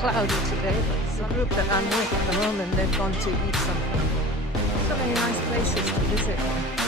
cloudy today, but the group that I'm with at the moment, they've gone to eat something. So many nice places to visit.